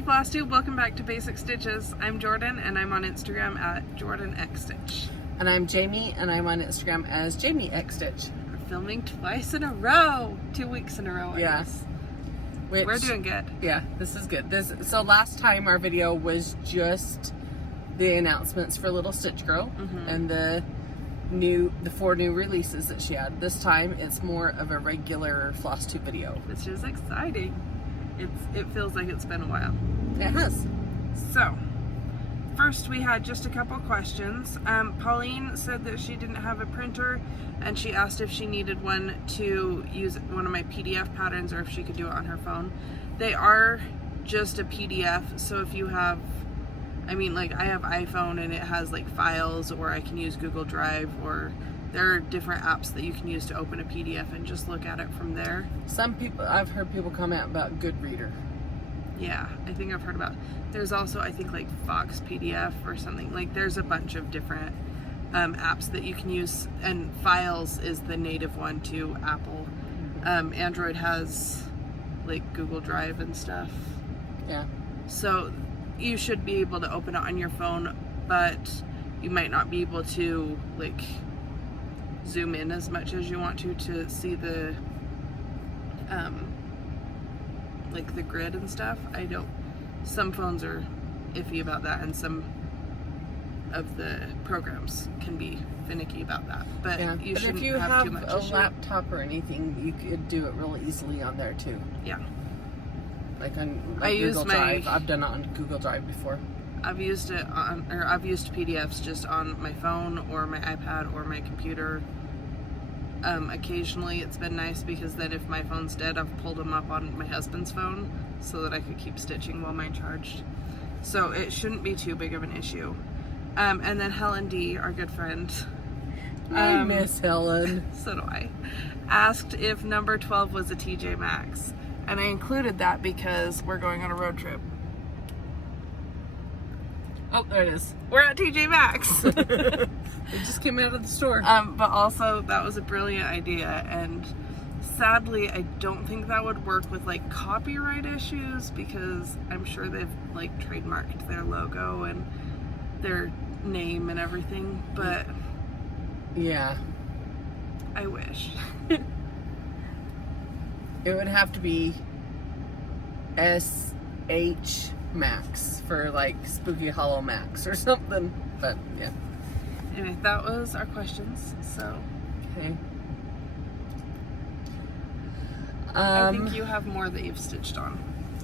Hey Flosstube, welcome back to Basic Stitches. I'm Jorden and I'm on Instagram at JordanXStitch. And I'm Jami and I'm on Instagram as JamiXStitch. We're filming twice in a row. 2 weeks in a row, I guess. We're doing good. Yeah, this is good. So last time our video was just the announcements for Little Stitch Girl and the 4 new releases that she had. This time it's more of a regular Flosstube video. Which is exciting. It feels like it's been a while. It has. So, first we had just a couple questions. Pauline said that she didn't have a printer and she asked if she needed one to use one of my PDF patterns or if she could do it on her phone. They are just a PDF, so if you have, I have iPhone and it has like files, or I can use Google Drive, or there are different apps that you can use to open a PDF and just look at it from there. I've heard people comment about Goodreader. Yeah, I think I've heard about. There's also, I think, like Fox PDF or something. Like, there's a bunch of different apps that you can use, and Files is the native one to Apple. Android has like Google Drive and stuff. Yeah. So you should be able to open it on your phone, but you might not be able to like zoom in as much as you want to see the like the grid and stuff. Some phones are iffy about that, and some of the programs can be finicky about that, but yeah. You shouldn't if you have too much a issue. Laptop or anything, you could do it really easily on there too. Yeah. Like on Google Drive. I've done it on Google Drive before. I've used PDFs just on my phone or my iPad or my computer. Occasionally it's been nice because then if my phone's dead, I've pulled them up on my husband's phone so that I could keep stitching while mine charged. So it shouldn't be too big of an issue. And then Helen D, our good friend, I miss Helen. So do I. Asked if number 12 was a TJ Maxx. And I included that because we're going on a road trip. Oh, there it is. We're at TJ Maxx. It just came out of the store. But also, that was a brilliant idea. And sadly, I don't think that would work with like copyright issues, because I'm sure they've like trademarked their logo and their name and everything. But yeah, I wish. It would have to be SH Max for like Spooky Hollow Max or something. But yeah. Anyway, that was our questions. So okay. I think you have more that you've stitched on.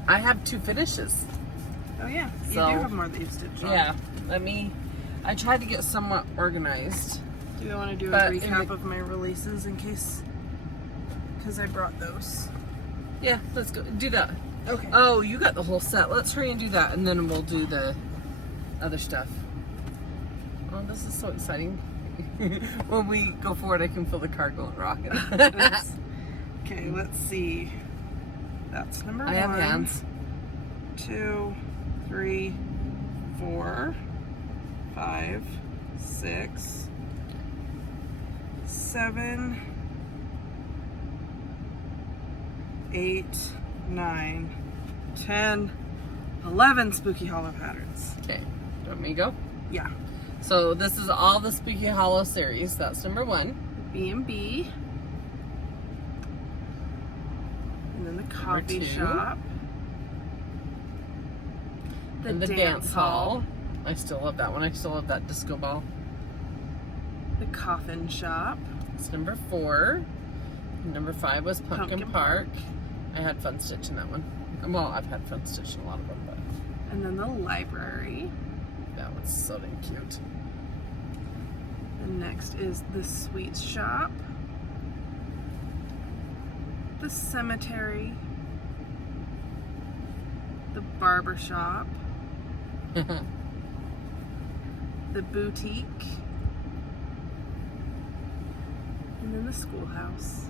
I have 2 finishes. Oh yeah, you do have more that you've stitched on. Yeah. I tried to get somewhat organized. Do you want to do a recap of my releases in case? Because I brought those. Yeah, let's go do that. Okay. Oh, you got the whole set. Let's hurry and do that, and then we'll do the other stuff. Oh, this is so exciting. When we go forward, I can feel the car going rocking. Okay, let's see. That's number 1. I have hands. 2, 3, 4, 5, 6, 7, 8, 9, 10, 11 Spooky Hollow patterns. Okay, do you want me to go? Yeah. So this is all the Spooky Hollow series. That's number 1. B&B. And then the coffee shop. And the dance hall. I still love that one. I still love that disco ball. The coffin shop. It's number 4. Number 5 was Pumpkin Park. I had fun stitching that one. Well, I've had fun stitching a lot of them, but. And then the library. That one's so dang cute. And next is the sweets shop. The cemetery. The barber shop. The boutique. And then the schoolhouse.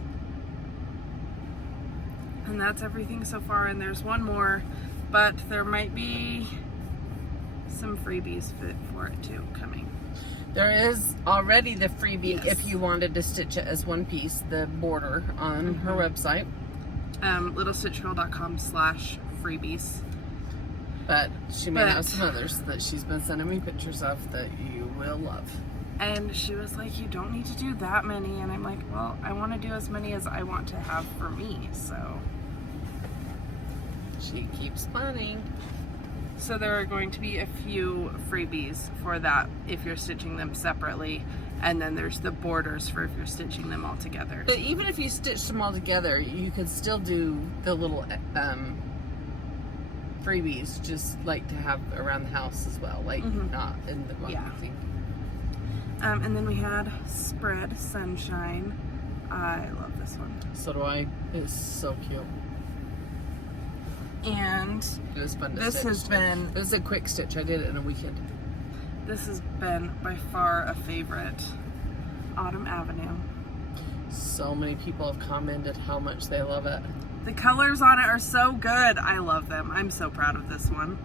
And that's everything so far, and there's one more, but there might be some freebies for it too coming. There is already the freebie if you wanted to stitch it as one piece, the border on her website. littlestitchgirl.com/freebies. But she may have some others that she's been sending me pictures of that you will love. And she was like, you don't need to do that many. And I'm like, well, I want to do as many as I want to have for me, so. She keeps planning. So there are going to be a few freebies for that if you're stitching them separately. And then there's the borders for if you're stitching them all together. But even if you stitched them all together, you could still do the little freebies, just like to have around the house as well, like not in the one thing. And then we had Spread Sunshine. I love this one. So do I. It's so cute. And it was fun to this stitch. has been. It was a quick stitch. I did it in a weekend. This has been by far a favorite. Autumn Avenue. So many people have commented how much they love it. The colors on it are so good. I love them. I'm so proud of this one.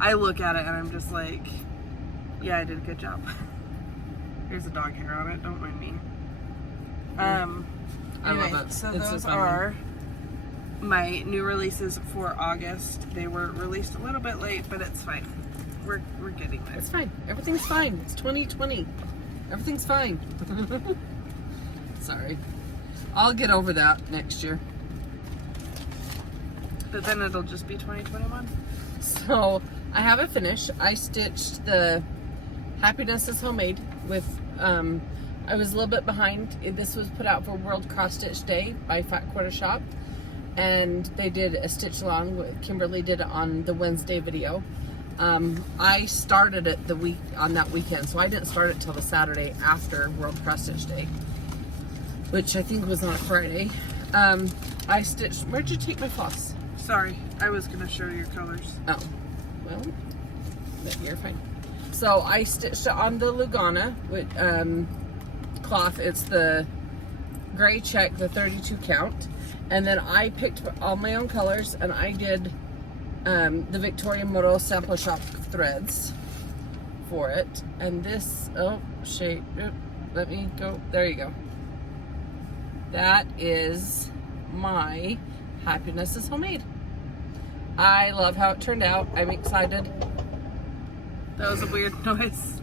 I look at it and I'm just like, yeah, I did a good job. Here's a dog hair on it. Don't mind me. I love it. So it's those are my new releases for August. They were released a little bit late, but it's fine. We're getting there. It's fine. Everything's fine. It's 2020. Everything's fine. Sorry. I'll get over that next year. But then it'll just be 2021. So I have a finish. I stitched the Happiness is Homemade with, I was a little bit behind. This was put out for World Cross Stitch Day by Fat Quarter Shop. And they did a stitch along. Kimberly did it on the Wednesday video. I started it on that weekend, so I didn't start it till the Saturday after World Cross Stitch Day, which I think was on a Friday. I stitched. Where'd you take my floss? Sorry, I was gonna show your colors. Oh, well, you're fine. So I stitched it on the Lugana with cloth. It's the gray check, the 32 count, and then I picked all my own colors, and I did the Victoria Moto Sample Shop threads for it. And this, let me go. There you go. That is my Happiness is Homemade. I love how it turned out. I'm excited. That was a weird noise.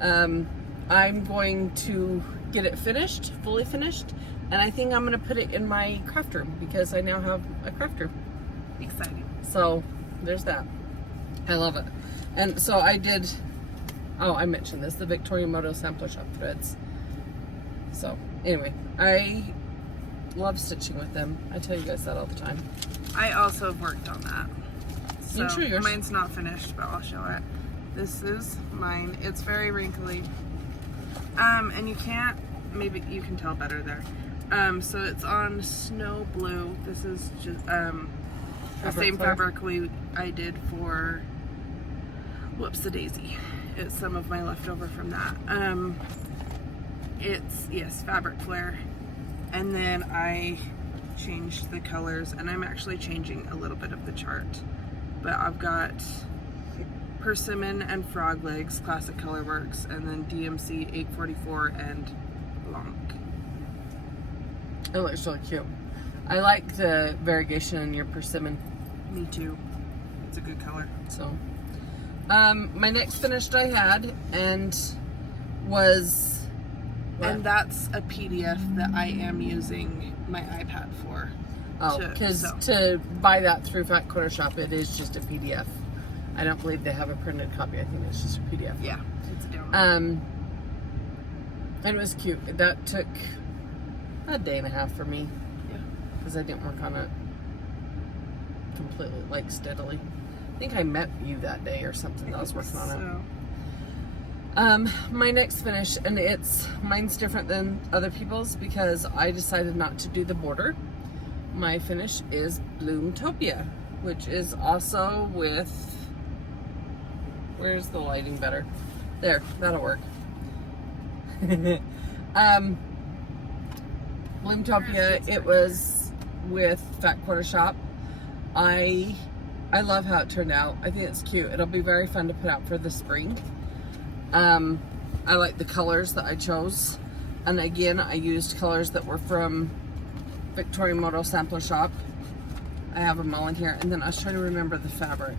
I'm going to get it finished, fully finished, and I think I'm going to put it in my craft room because I now have a craft room. Exciting. So there's that. I love it. And so I did, I mentioned this, the Victoria Moto Sampler Shop threads. So anyway, I love stitching with them. I tell you guys that all the time. I also have worked on that. So You can show yours. mine's not finished, but I'll show it. This is mine. It's very wrinkly. And you can't, maybe you can tell better there. So it's on Snow Blue. This is just the same fabric I did for Whoops the Daisy. It's some of my leftover from that. It's, yes, Fabric Flare. And then I changed the colors, and I'm actually changing a little bit of the chart. But I've got Persimmon and Frog Legs, Classic Colorworks, and then DMC 844 and Blanc. It looks really cute. I like the variegation in your persimmon. Me too. It's a good color. So, my next finished I had was... And that's a PDF that I am using my iPad for. Oh, because to buy that through Fat Quarter Shop, it is just a PDF. I don't believe they have a printed copy. I think it's just a PDF. Yeah, it's a download. And it was cute. That took a day and a half for me. Yeah. Because I didn't work on it completely, like, steadily. I think I met you that day or something. I was working on it. My next finish, and mine's different than other people's because I decided not to do the border. My finish is Bloomtopia, which is also with, where's the lighting better? There, that'll work. Bloomtopia, it was with Fat Quarter Shop. I love how it turned out. I think it's cute. It'll be very fun to put out for the spring. I like the colors that I chose, and again I used colors that were from Victoria Moto Sampler Shop. I have them all in here. And then I was trying to remember the fabric.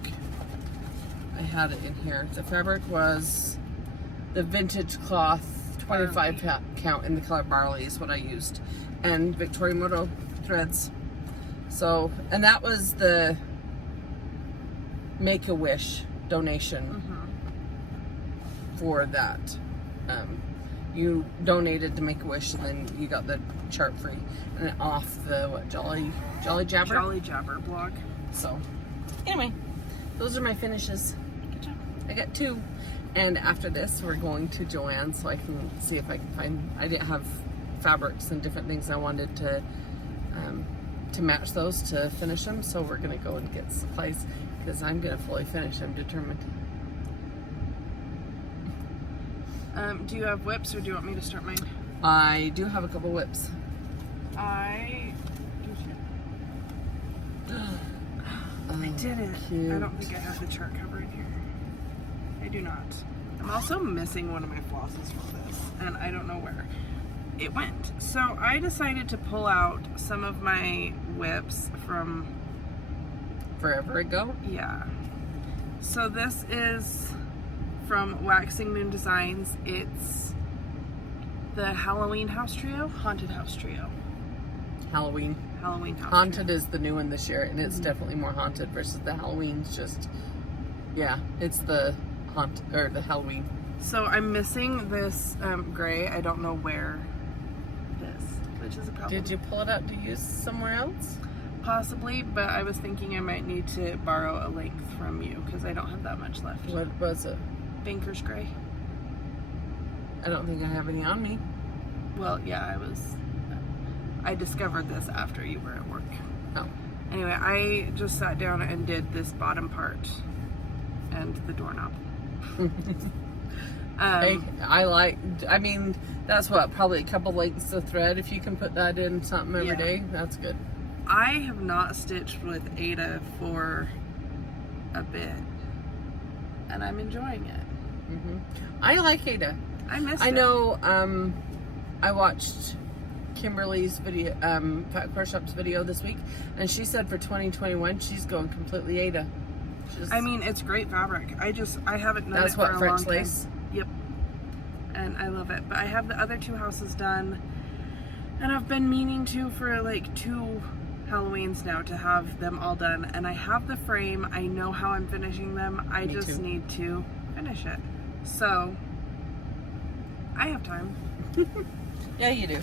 I had it in here. The fabric was the vintage cloth 25 count in the color barley is what I used. And Victoria Moto threads. So, and that was the Make-A-Wish donation for that. You donated to Make-A-Wish, and then you got the chart free, and then off the what, Jolly Jabber? Jolly Jabber blog. So, anyway, those are my finishes. Good job. I got 2, and after this, we're going to Joann so I can see if I can find. I didn't have fabrics and different things I wanted to match those to finish them, so we're gonna go and get supplies because I'm gonna fully finish. I'm determined. Do you have whips, or do you want me to start mine? I do have a couple whips. I did it. Cute. I don't think I have the chart cover in here. I do not. I'm also missing one of my flosses from this, and I don't know where it went. So I decided to pull out some of my whips from Forever ago. Yeah. So this is from Waxing Moon Designs. It's the Halloween House Trio, Haunted House Trio. Halloween. Halloween House Haunted Trio. is the new one this year, and it's definitely more haunted versus the Halloween's just, yeah, it's the the Halloween. So I'm missing this gray. I don't know where it is, which is a problem. Did you pull it out to use somewhere else? Possibly, but I was thinking I might need to borrow a length from you because I don't have that much left. What was it? Banker's gray. I don't think I have any on me. Well, yeah, I discovered this after you were at work. Oh. Anyway, I just sat down and did this bottom part and the doorknob. Hey, I mean, that's what, probably a couple lengths of thread. If you can put that in something every day, that's good. I have not stitched with Ada for a bit, and I'm enjoying it. I like Ada. I miss it. I know, I watched Kimberly's video, Fat Core Shop's video this week, and she said for 2021 she's going completely Ada. I mean, it's great fabric. I haven't done That's it for what, a French long lace? time. Yep. And I love it. But I have the other 2 houses done, and I've been meaning to for like 2 Halloweens now to have them all done. And I have the frame. I know how I'm finishing them. I Me just too. need to finish it. So I have time. Yeah, you do.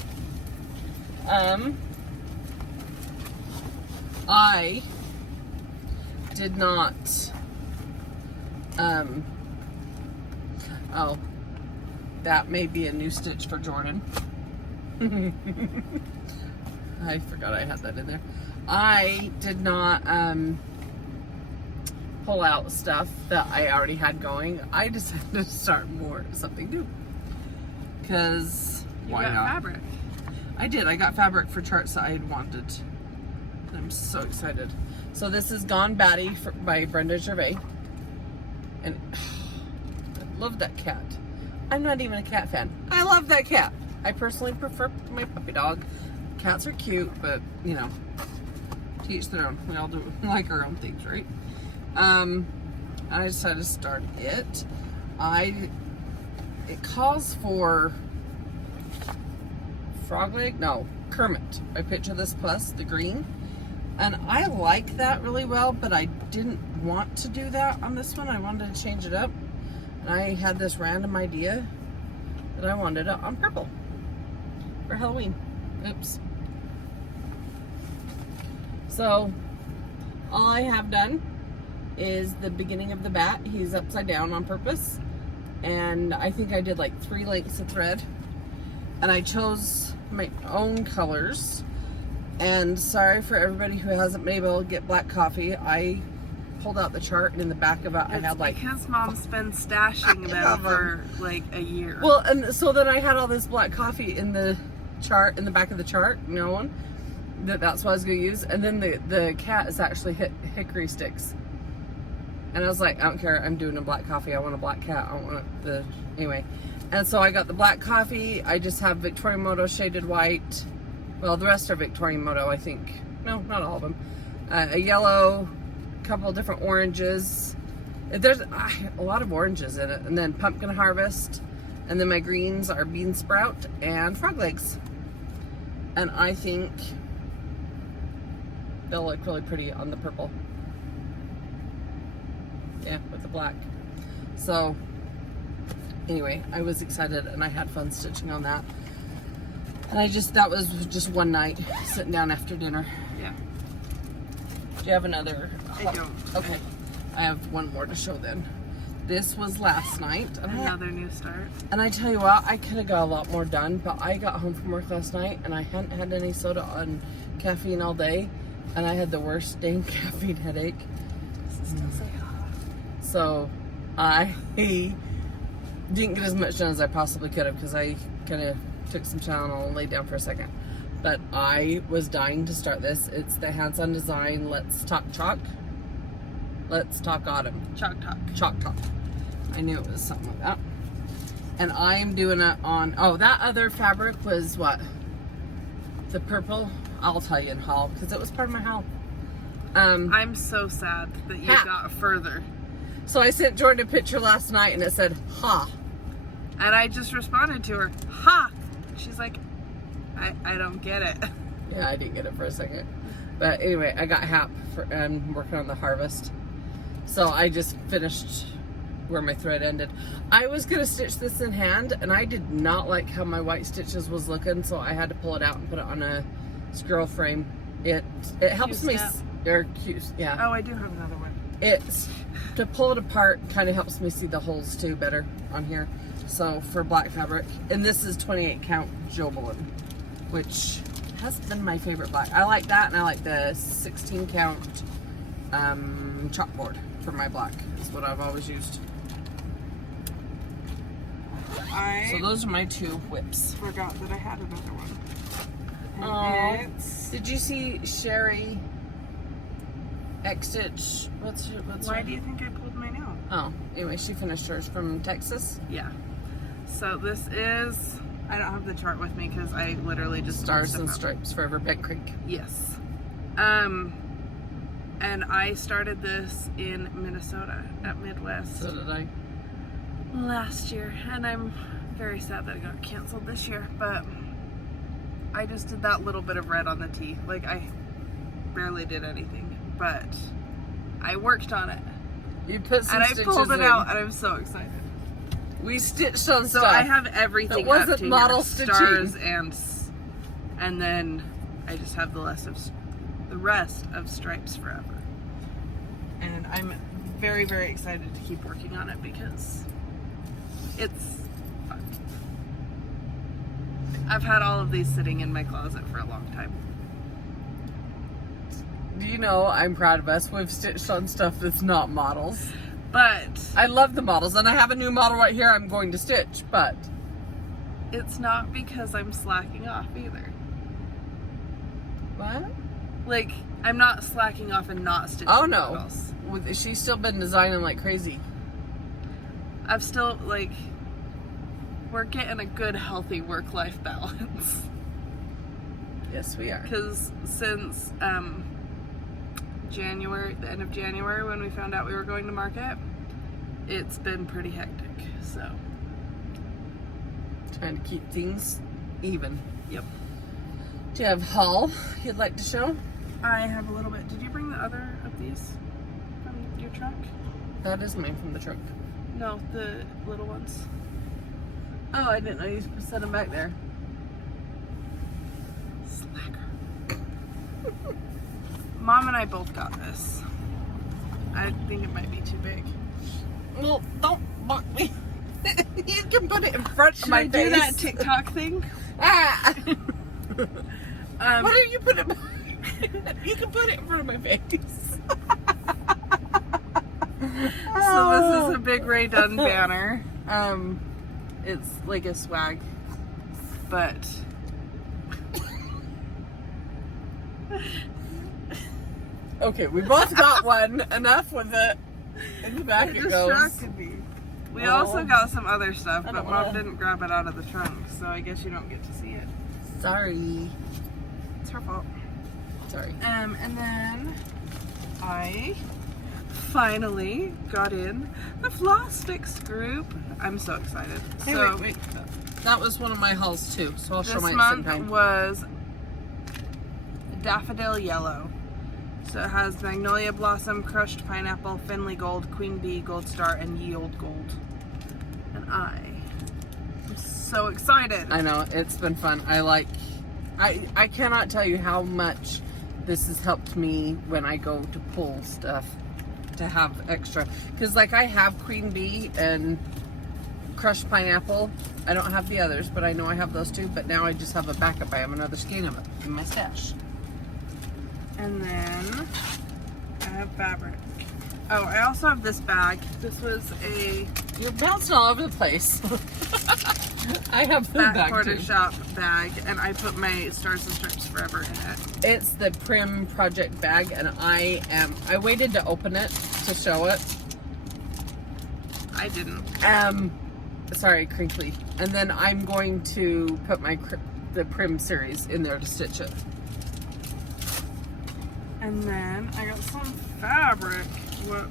I did not, oh, that may be a new stitch for Jorden. I forgot I had that in there. I did not, pull out stuff that I already had going. I decided to start something new. Because why got not? fabric. I did. I got fabric for charts that I had wanted. I'm so excited. So this is Gone Batty by Brenda Gervais. And I love that cat. I'm not even a cat fan. I love that cat. I personally prefer my puppy dog. Cats are cute, but you know, to each their own. We all do like our own things, right? I decided to start it. It calls for frog leg? No, Kermit by Picture This Plus, the green. And I like that really well, but I didn't want to do that on this one. I wanted to change it up. And I had this random idea that I wanted it on purple for Halloween. Oops. So, all I have done is the beginning of the bat. He's upside down on purpose. And I think I did like 3 lengths of thread. And I chose my own colors. And sorry for everybody who hasn't been able to get black coffee. I pulled out the chart, and in the back of it I had like... because Mom's been stashing them for like a year. Well, and so then I had all this black coffee in the chart, in the back of the chart, that's what I was going to use. And then the cat is actually hickory sticks. And I was like, I don't care, I'm doing a black coffee. I want a black cat. I don't want anyway. And so I got the black coffee. I just have Victoria Moto shaded white. Well, the rest are Victoria Moto, I think. No, not all of them. a yellow, couple different oranges. There's a lot of oranges in it. And then pumpkin harvest. And then my greens are bean sprout and frog legs. And I think they'll look really pretty on the purple. Yeah, with the black. So, anyway, I was excited and I had fun stitching on that. And that was just one night, sitting down after dinner. Yeah. Do you have another? I don't. Okay. I have one more to show then. This was last night. Another new start. And I tell you what, I could have got a lot more done, but I got home from work last night and I hadn't had any soda and caffeine all day. And I had the worst dang caffeine headache. So I didn't get as much done as I possibly could have because I kind of took some Janalyn and laid down for a second. But I was dying to start this. It's the hands-on design Let's Talk Chalk. Let's Talk Autumn. Chalk Talk. Chalk Talk. I knew it was something like that. And I'm doing it on, that other fabric was what? The purple? I'll tell you in haul because it was part of my haul. I'm so sad that you got further. So I sent Jorden a picture last night and it said, ha. And I just responded to her, ha. She's like, I don't get it. Yeah, I didn't get it for a second. But anyway, I got Hap and working on the harvest. So I just finished where my thread ended. I was going to stitch this in hand and I did not like how my white stitches was looking, so I had to pull it out and put it on a scroll frame. It helps me, yeah. Oh, I do have another one. It's, to pull it apart kind of helps me see the holes too better on here. So for black fabric, and this is 28 count Jorden, which has been my favorite black. I like that, and I like the 16 count chalkboard for my black. Is what I've always used. So those are my two whips. Forgot that I had another one. Oh, did you see Sherry X-Stitch? Why do you think I pulled mine out? Oh, anyway, she finished hers from Texas. Yeah. So this is, I don't have the chart with me because I literally just Stars and Stripes Forever Bent Creek. Yes. And I started this in Minnesota at Midwest. So did I. Last year, and I'm very sad that it got canceled this year, but I just did that little bit of red on the tee. Like, I barely did anything, but I worked on it. You put some stitches in. And I pulled it out, and I'm so excited. We stitched on so stuff. I have everything that wasn't up to model here. stitching. Stars and then I just have the rest of Stripes Forever. And I'm very, very excited to keep working on it because it's fun. I've had all of these sitting in my closet for a long time. Do you know, I'm proud of us. We've stitched on stuff that's not models. But I love the models, and I have a new model right here I'm going to stitch, but it's not because I'm slacking off either. What? Like, I'm not slacking off and not stitching models. She's still been designing like crazy. I've still, like, we're getting a good, healthy work-life balance. Yes, we are. Because since January, the end of January, when we found out we were going to market, it's been pretty hectic, so. Trying to keep things even. Yep. Do you have haul you'd like to show? I have a little bit. Did you bring the other of these from your truck? That is mine from the truck. No, the little ones. Oh, I didn't know you set them back there. Slacker. Mom and I both got this. I think it might be too big. Well, don't mock me. You can put it in front of my face. Should I do that TikTok thing? Ah! What do you put it? You can put it in front of my face. So this is a big Ray Dunn banner. It's like a swag, but okay, we both got one. Enough with it. In the back it goes. Distracted me. We also got some other stuff, but Mom didn't grab it out of the trunk, so I guess you don't get to see it. Sorry. It's her fault. Sorry. And then I finally got in the Flosstube group. I'm so excited. Hey, so wait. That was one of my hauls too, so I'll show this mine month sometime. was Daffodil Yellow. So it has Magnolia Blossom, Crushed Pineapple, Finley Gold, Queen Bee, Gold Star, and Yield Gold. And I am so excited. I know, it's been fun. I cannot tell you how much this has helped me when I go to pull stuff to have extra. Because like I have Queen Bee and Crushed Pineapple. I don't have the others, but I know I have those two. But now I just have a backup. I have another skein of it in my stash. And then I have fabric. Oh, I also have this bag. This was a You're bouncing all over the place. I have the Back bag Quarter too. Shop bag, and I put my Stars and Stripes Forever in it. It's the Prim Project bag, and I waited to open it to show it. I didn't. Sorry, crinkly. And then I'm going to put the Prim series in there to stitch it. And then I got some fabric. What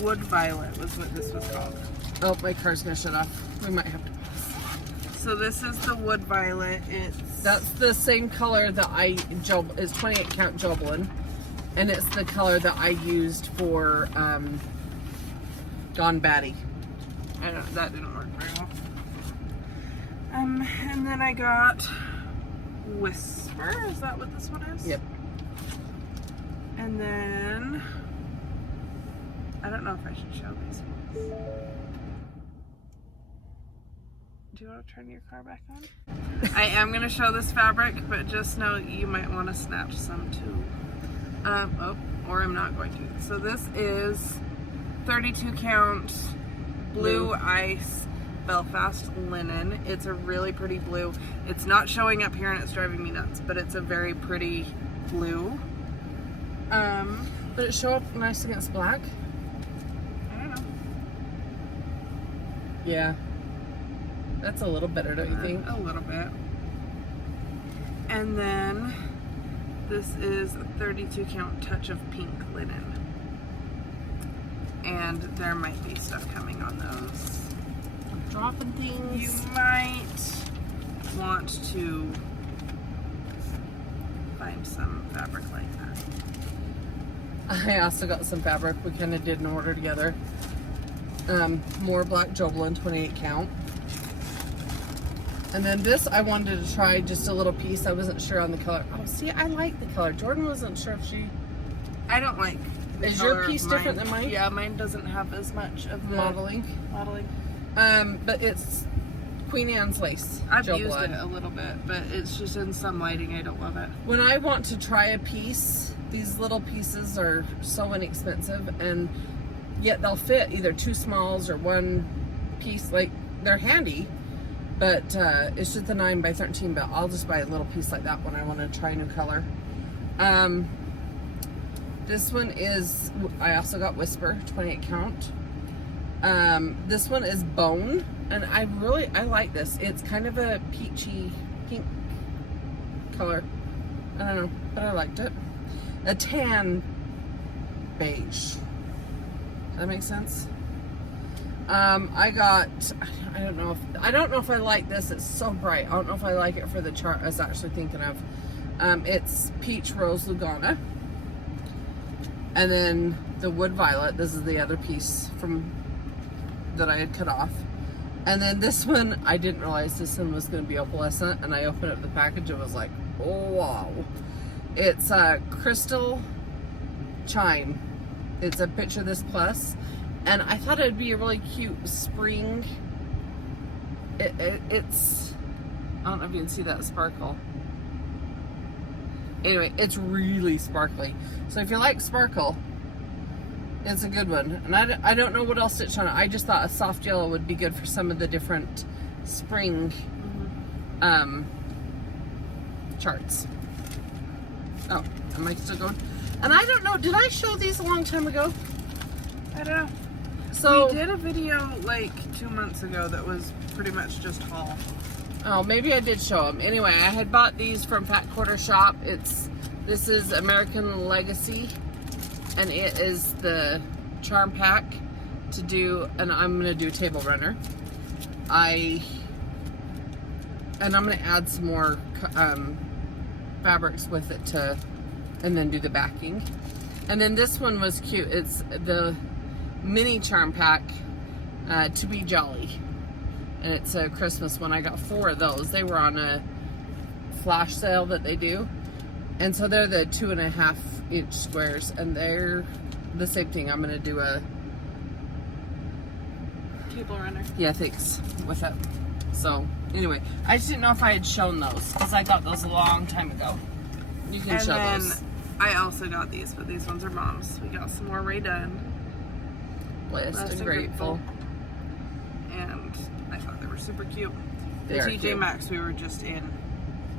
Wood Violet was what this was called. Oh, my car's gonna shut off. We might have to pause. So this is the Wood Violet. That's the same color that it's 28 count Jorden, and it's the color that I used for Gone Batty. I don't. That didn't work very well. And then I got Whisper. Is that what this one is? Yep. And then I don't know if I should show these ones. Do you want to turn your car back on? I am going to show this fabric, but just know you might want to snatch some too. Or I'm not going to. So this is 32 count blue ice Belfast linen. It's a really pretty blue. It's not showing up here and it's driving me nuts, but it's a very pretty blue. But it show up nice against black? I don't know. Yeah. That's a little better, don't you think? A little bit. And then this is a 32 count touch of pink linen. And there might be stuff coming on those. I'm dropping things. You might want to find some fabric like that. I also got some fabric. We kind of did an order together. More black Jorden, 28 count. And then this, I wanted to try just a little piece. I wasn't sure on the color. Oh, see, I like the color. Jorden wasn't sure if she... I don't like the Is color your piece of different than mine? Yeah, mine doesn't have as much of the modeling. But it's Queen Anne's lace. I've gel used blood. it a little bit, but it's just in some lighting. I don't love it. When I want to try a piece, these little pieces are so inexpensive, and yet they'll fit either two smalls or one piece. Like, they're handy, but it's just a 9x13, but I'll just buy a little piece like that when I want to try a new color. This one is, I also got Whisper, 28 count. This one is Bone, and I like this. It's kind of a peachy pink color. I don't know, but I liked it. A tan beige. Does that make sense? I don't know if I like this. It's so bright. I don't know if I like it for the chart I was actually thinking of. It's Peach Rose Lugana. And then the Wood Violet. This is the other piece that I had cut off. And then this one, I didn't realize this one was going to be opalescent, and I opened up the package and was like, oh wow. It's a Crystal Chime. It's a Picture This Plus, and I thought it'd be a really cute spring. It's, I don't know if you can see that sparkle. Anyway, it's really sparkly. So if you like sparkle, it's a good one. And I don't know what else to stitch on it. I just thought a soft yellow would be good for some of the different spring charts. Oh, am I still going? And I don't know, did I show these a long time ago? I don't know. So we did a video like 2 months ago that was pretty much just haul. Oh, maybe I did show them. Anyway, I had bought these from Fat Quarter Shop. It's This is American Legacy, and it is the charm pack to do, and I'm gonna do a table runner. And I'm gonna add some more fabrics with it and then do the backing. And then this one was cute. It's the mini charm pack to be jolly, and it's a Christmas one. I got 4 of those. They were on a flash sale that they do, and so they're the 2.5 inch squares, and they're the same thing. I'm gonna do a table runner. Yeah, thanks with it. So anyway, I just didn't know if I had shown those because I got those a long time ago. You can show those. I also got these, but these ones are Mom's. We got some more Ray Dunn. Blessed and grateful. And I thought they were super cute. The They are TJ cute. Maxx we were just in,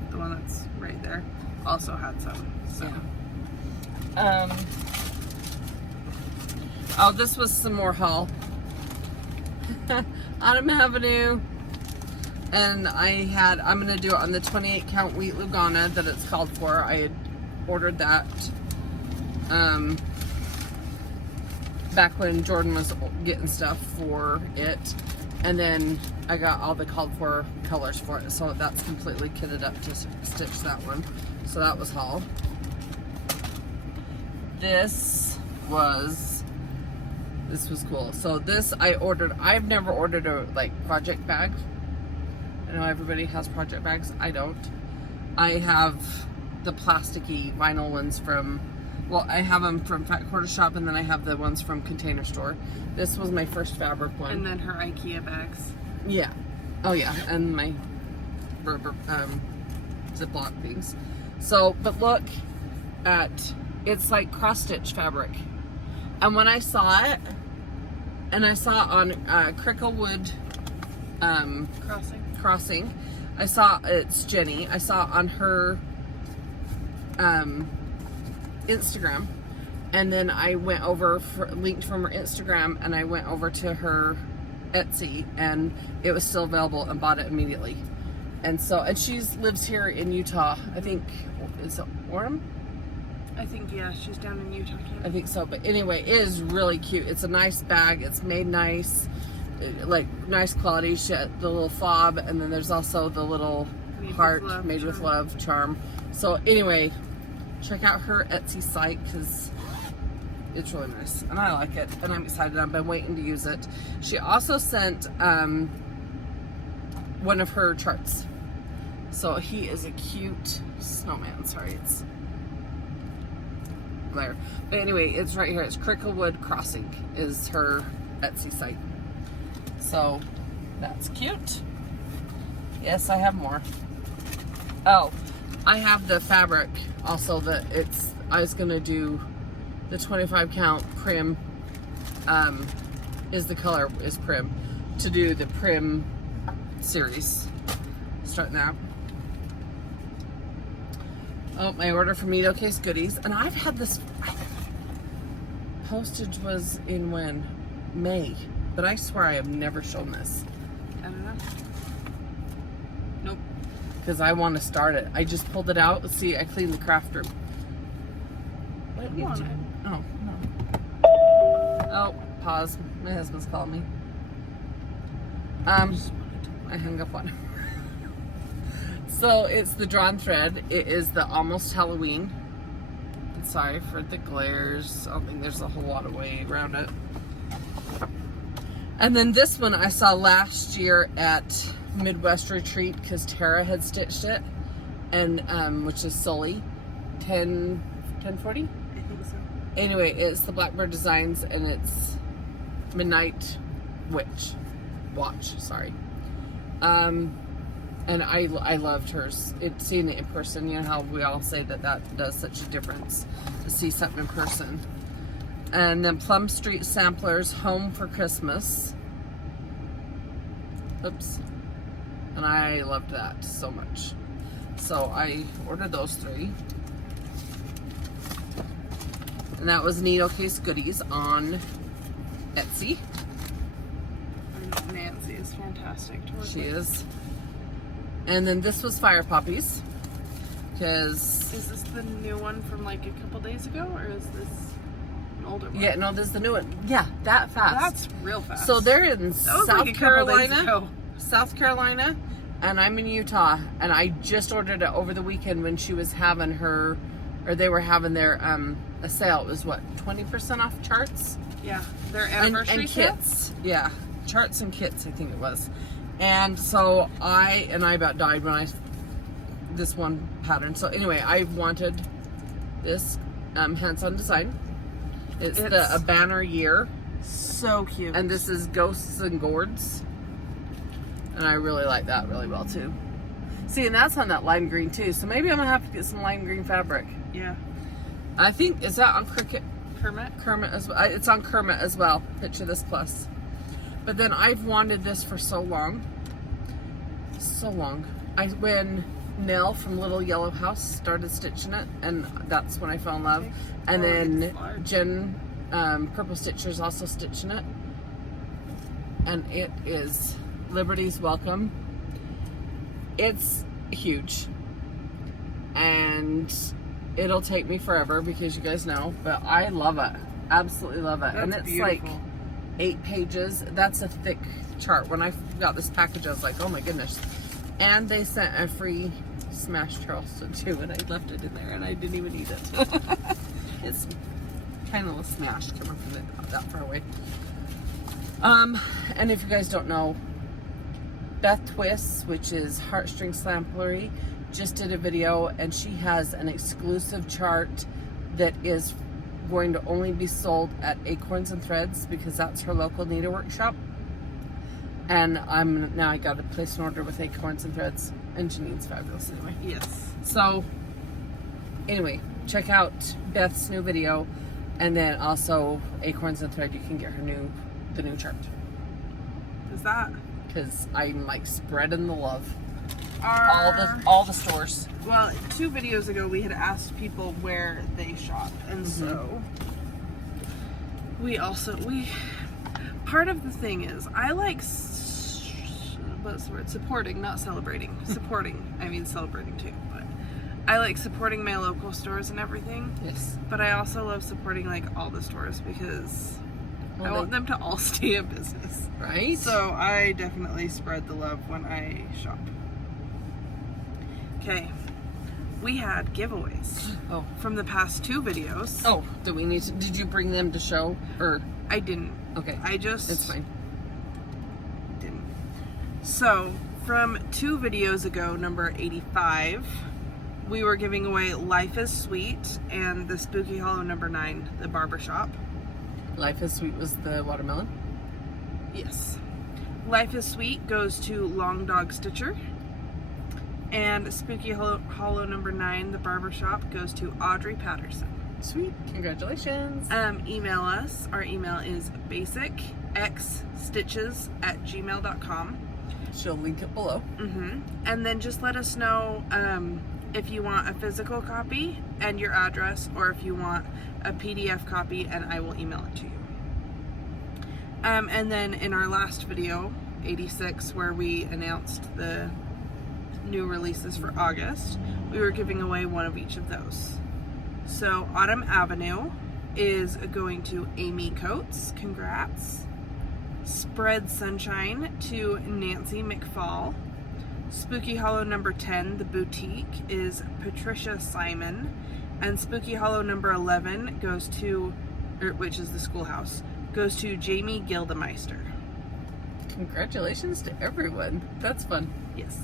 the one that's right there, also had some. So. Yeah. Oh, this was some more haul. Autumn Avenue. And I'm going to do it on the 28 count wheat Lugana that it's called for. I had ordered that back when Jorden was getting stuff for it. And then I got all the called for colors for it. So that's completely kitted up to stitch that one. So that was haul. This was cool. So this I've never ordered a project bag. I know everybody has project bags. I don't. I have the plasticky vinyl ones I have them from Fat Quarter Shop, and then I have the ones from Container Store. This was my first fabric one. And then her IKEA bags. Yeah. Oh yeah, and my rubber Ziploc things. So, but look it's like cross-stitch fabric. And when I saw it, and I saw it on Cricklewood Crossing, I saw it's Jenny. I saw it on her Instagram, and then I went over linked from her Instagram, and I went over to her Etsy, and it was still available, and bought it immediately. And she lives here in Utah. I think, is it Orem? I think, yeah, she's down in Utah. I think so. But anyway, it is really cute. It's a nice bag. It's made nice, nice quality. The little fob, and then there's also the little heart made with love charm. So anyway, check out her Etsy site because it's really nice, and I like it, and I'm excited. I've been waiting to use it. She also sent one of her charts. So he is a cute snowman. Sorry, it's glare. But anyway, it's right here. It's Cricklewood Crossing is her Etsy site. So that's cute. Yes, I have more. Oh, I have the fabric also that I was gonna do the 25 count Prim is the color is Prim to do the Prim series. Starting that. Oh, my order from Needle Case Goodies, and I've had this. Postage was in when? May, but I swear I have never shown this. I don't know. Nope. Because I want to start it. I just pulled it out. See, I cleaned the craft room. What did you do? Oh, no. Oh, pause. My husband's calling me. I hung up on him. So it's the drawn thread. It is the Almost Halloween. Sorry for the glares. I don't think there's a whole lot of way around it. And then this one I saw last year at Midwest Retreat because Tara had stitched it, and which is Sully 1040. I think so. Anyway, it's the Blackbird Designs, and it's Midnight Watch. Sorry. And I loved hers. Seeing it in person, you know how we all say that does such a difference to see something in person. And then Plum Street Samplers, Home for Christmas. Oops. And I loved that so much. So I ordered those 3. And that was Needle Case Goodies on Etsy. And Nancy is fantastic to work She with. is. And then this was Fire Poppies. because Is this the new one from like a couple days ago, or is this an older one? yeah, no, this is the new one. Yeah, that fast. That's real fast. So they're in that was South like a couple days Carolina, ago. South Carolina, and I'm in Utah. And I just ordered it over the weekend when she was having her, or they were having their a sale. It was what, 20% off charts Yeah, their anniversary and sale? kits. Yeah, charts and kits, I think it was. And so I about died when this one pattern. So anyway, I wanted this hands-on design. It's a banner year, So cute. and this is Ghosts and Gourds, and I really like that really well too. See, and that's on that lime green too, so maybe I'm gonna have to get some lime green fabric. Yeah. I think, is that on Kermit as well? It's on Kermit as well. Picture this plus. But then I've wanted this for so long. When Nell from Little Yellow House started stitching it, and that's when I fell in love. Okay. And Oh, then it's large. Jen, Purple Stitcher's also stitching it. And it is Liberty's Welcome. It's huge. And it'll take me forever because you guys know, but I love it. Absolutely love it. That's and it's beautiful. like 8 pages. That's a thick chart. When I got this package, I was like, oh my goodness. And they sent a free smashed Charleston too, and I left it in there and I didn't even eat it. It's kind of smashed coming from it not that far away. And if you guys don't know, Beth Twists, which is Heartstring Slamplery, just did a video, and she has an exclusive chart that is going to only be sold at Acorns and Threads because that's her local needlework shop. And I got to place an order with Acorns and Threads, and Janine's fabulous anyway. Yes. So anyway, check out Beth's new video, and then also Acorns and Thread. You can get the new chart Is that because I'm like spreading the love. our... All the stores. Well, 2 videos ago we had asked people where they shop, and so we part of the thing is I like what's the word? Supporting, not celebrating. Supporting. I mean celebrating too, but I like supporting my local stores and everything. Yes. But I also love supporting like all the stores because I want them to all stay in business. Right? So I definitely spread the love when I shop. Okay, we had giveaways Oh. from the past 2 videos. Oh, did you bring them to show? Or I didn't. okay. I just It's fine. didn't. So, from 2 videos ago, number 85, we were giving away Life is Sweet and the Spooky Hollow number 9, the barbershop. Life is Sweet was the watermelon. Yes. Life is Sweet goes to Long Dog Stitcher. And Spooky Hollow number 9, the barbershop, goes to Audrey Patterson. Sweet. Congratulations. Email us. Our email is basicxstitches@gmail.com. She'll link it below. And then just let us know if you want a physical copy and your address, or if you want a PDF copy, and I will email it to you. And then in our last video, 86, where we announced the new releases for August, we were giving away one of each of those. So Autumn Avenue is going to Amy Coates, congrats. Spread Sunshine to Nancy McFall. Spooky Hollow number 10, the boutique, is Patricia Simon. And Spooky Hollow number 11 goes to, which is the schoolhouse, goes to Jaime Gildemeister. Congratulations to everyone. That's fun. Yes.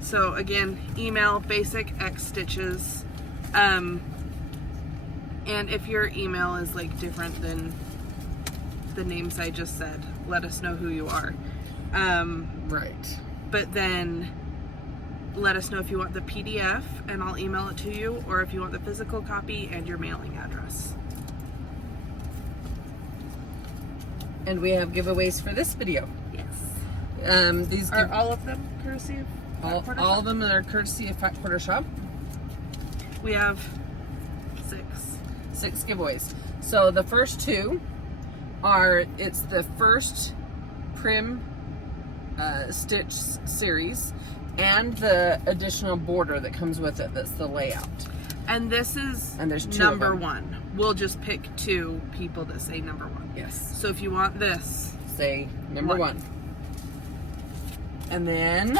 So again, email basicxstitches. And if your email is like different than the names I just said, let us know who you are. Right. But then let us know if you want the PDF and I'll email it to you, or if you want the physical copy and your mailing address. And we have giveaways for this video. Yes. These Are all of them courtesy of Fat Quarter all Shop? of them are courtesy of Fat Quarter Shop. We have 6 giveaways. So the first 2 are, it's the first Prim Stitch series, and the additional border that comes with it. That's the layout. And this is there's 2 number of them. 1. We'll just pick 2 people that say number 1. Yes. So if you want this, Say number 1. And then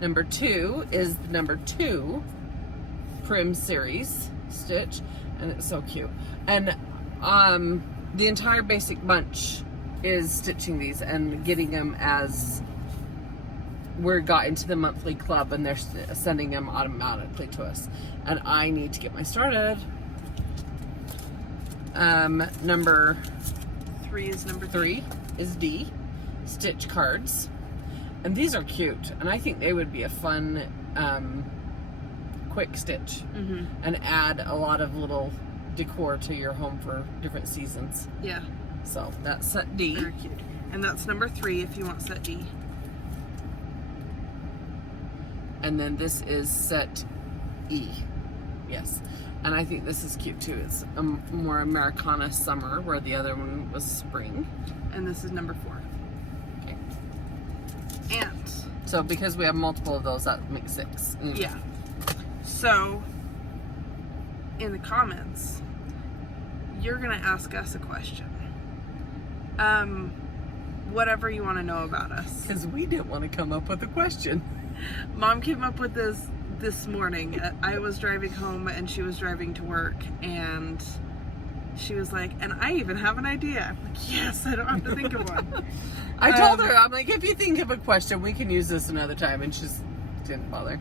number 2 is the number 2 Prim series stitch, and it's so cute. And the entire basic bunch is stitching these and getting them as we got into the monthly club, and they're sending them automatically to us. And I need to get mine started. Number 3 is number 3 is D, stitch cards. And these are cute, and I think they would be a fun quick stitch and add a lot of little decor to your home for different seasons. Yeah. So that's set D. Very cute. And that's number 3 if you want set D. And then this is set E. Yes. And I think this is cute too. It's a more Americana summer, where the other one was spring. And this is number 4. Okay. And So because we have multiple of those, that makes 6. yeah. So in the comments, you're gonna ask us a question. Whatever you want to know about us. Because we didn't want to come up with a question. Mom came up with this morning. I was driving home and she was driving to work, and she was like, and I even have an idea. I'm like, yes, I don't have to think of one. I told her, I'm like, if you think of a question, we can use this another time, and she just didn't bother.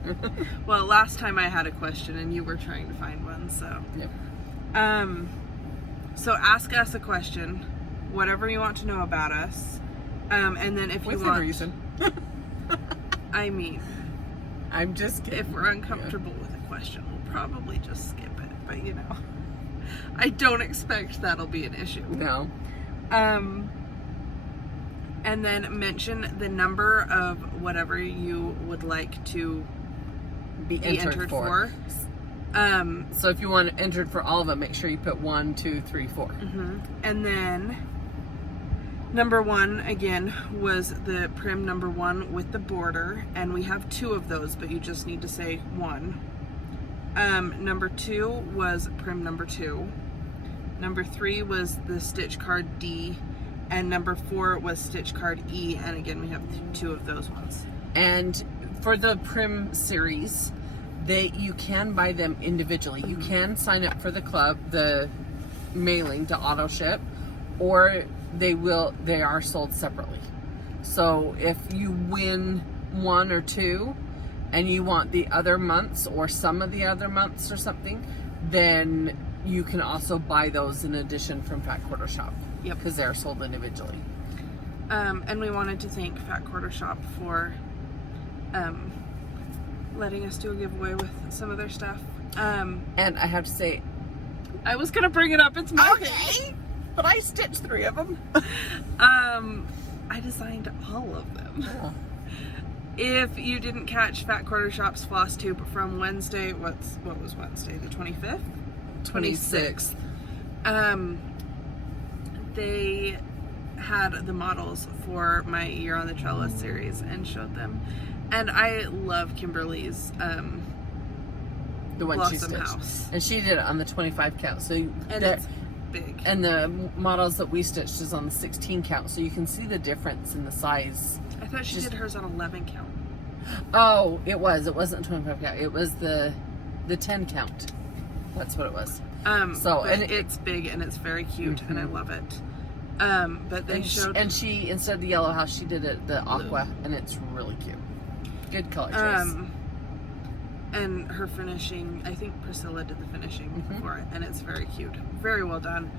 Well, last time I had a question and you were trying to find one, so. Yep. So ask us a question, whatever you want to know about us, and then if you With want, a reason. I mean, I'm just kidding. if we're uncomfortable with a question, we'll probably just skip it. But you know, I don't expect that'll be an issue. No. And then mention the number of whatever you would like to Be entered for. So if you want entered for all of them, make sure you put 1, 2, 3, 4. And then number 1 again was the Prim number 1 with the border, and we have 2 of those, but you just need to say 1. Number 2 was Prim number 2. Number 3 was the stitch card D, and number 4 was stitch card E, and again we have 2 of those ones. And for the Prim series, you can buy them individually. You can sign up for the club, the mailing to auto ship, or they are sold separately. So if you win 1 or 2 and you want the other months or some of the other months or something, then you can also buy those in addition from Fat Quarter Shop. Yep. Because they're sold individually. And we wanted to thank Fat Quarter Shop for letting us do a giveaway with some of their stuff. And I have to say, I was gonna bring it up, it's my okay, but I stitched 3 of them. I designed all of them. Oh. If you didn't catch Fat Quarter Shop's Flosstube from Wednesday, what was Wednesday? The 25th? 26th. They had the models for my Year on the Trellis series and showed them. And I love Kimberly's The one she Blossom stitched. House. And she did it on the 25 count. So And it's big. and the models that we stitched is on the 16 count. So you can see the difference in the size. I thought she did hers on 11 count. Oh, it wasn't 25 count. It was the 10 count. That's what it was. So and it's big and it's very cute and I love it. But they showed she instead of the yellow house, she did it the aqua, and it's really cute. Good color choice. And her finishing, I think Priscilla did the finishing for it, and it's very cute, very well done.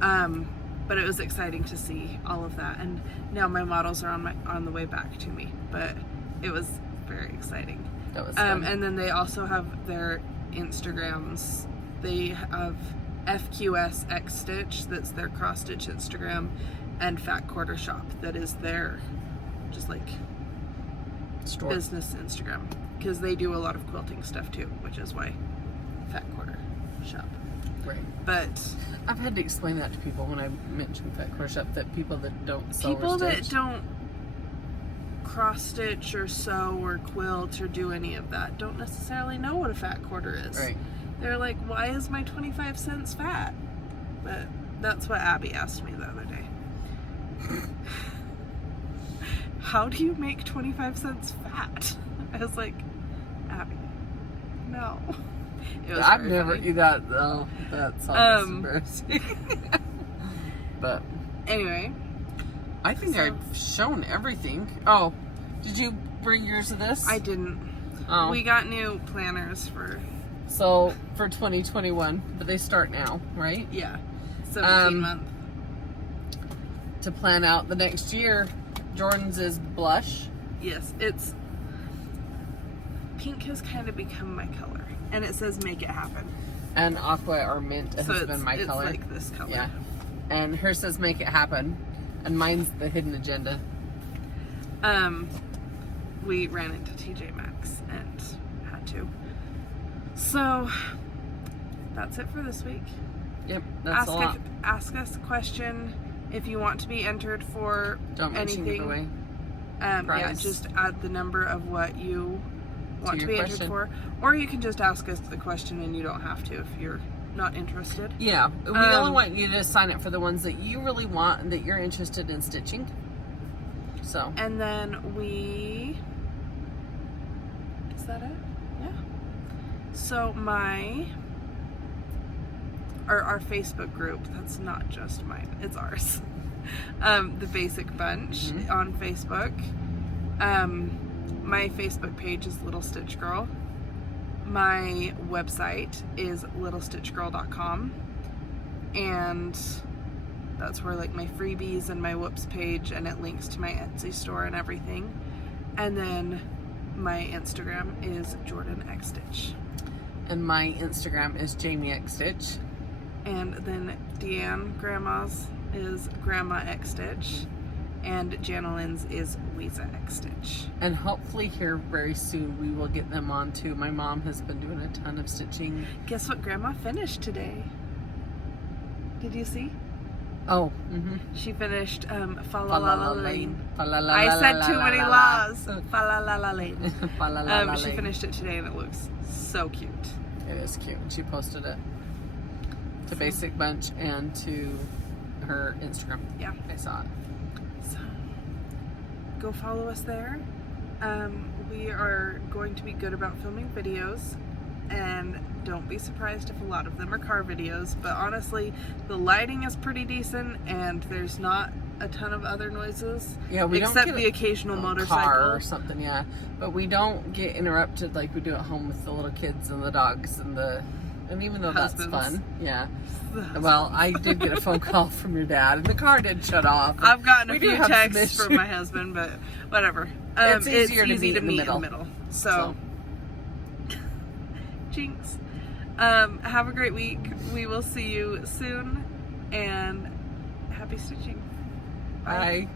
But it was exciting to see all of that, and now my models are on the way back to me. But it was very exciting. That was fun. And then they also have their Instagrams. They have FQS X Stitch, that's their cross stitch Instagram, and Fat Quarter Shop, that is their just like Store. business Instagram, because they do a lot of quilting stuff too, which is why Fat Quarter Shop. Right. But I've had to explain that to people when I mentioned Fat Quarter Shop, that people that don't sew people or that stitch. don't cross stitch or sew or quilt or do any of that don't necessarily know what a fat quarter is. Right. They're like, why is my 25 cents fat? But that's what Abby asked me the other day. How do you make 25 cents fat? I was like, Abby, no. It was I've very never funny. eat that though. That's almost embarrassing. But Anyway, I think So- I've shown everything. Oh, did you bring yours to this? I didn't. Oh. We got new planners for, So for 2021, but they start now, right? yeah, 17 month. To plan out the next year, Jordan's is blush. Yes, it's pink has kind of become my color, and it says make it happen. And aqua or mint has So it's, been my it's color. like this color. Yeah. And hers says make it happen. And mine's the hidden agenda. We ran into TJ Maxx and had to. So that's it for this week. Yep, that's a lot. Ask us a question if you want to be entered for Don't mention anything. giveaway. Yeah, prize. just add the number of what you want to your be question. entered for, or you can just ask us the question and you don't have to if you're not interested. Yeah, we only want you to sign up for the ones that you really want and that you're interested in stitching. So. And then is that it? Yeah. So our Facebook group, that's not just mine, it's ours. The Basic Bunch on Facebook. My Facebook page is Little Stitch Girl. My website is littlestitchgirl.com, and that's where like my freebies and my whoops page, and it links to my Etsy store and everything. And then my Instagram is Jorden X Stitch. And my Instagram is Jami X Stitch. And then DeAnn Grandma's is Grandma X Stitch. And Janalyn's is Weeza X Stitch. And hopefully here very soon we will get them on too. My mom has been doing a ton of stitching. Guess what Grandma finished today? Did you see? Oh, She finished Fa La La La Lane. Fa la la I la said la too la many la laws. la. Fa La La La Lane. Fa la la la She lane. finished it today and it looks so cute. It is cute. She posted it to Basic Bunch and to her Instagram. Yeah. I saw it. So go follow us there. We are going to be good about filming videos, and don't be surprised if a lot of them are car videos, but honestly the lighting is pretty decent and there's not a ton of other noises. Yeah, we don't except get the occasional motorcycle car or something, yeah. But we don't get interrupted like we do at home with the little kids and the dogs and even though Husbands. that's fun, yeah. Well, I did get a phone call from your dad, and the car did shut off. I've gotten a We do few have some texts from issues. my husband, but whatever. It's easier to easy meet to in the meet middle. in the middle. So. Jinx. Have a great week. We will see you soon, and happy stitching. Bye.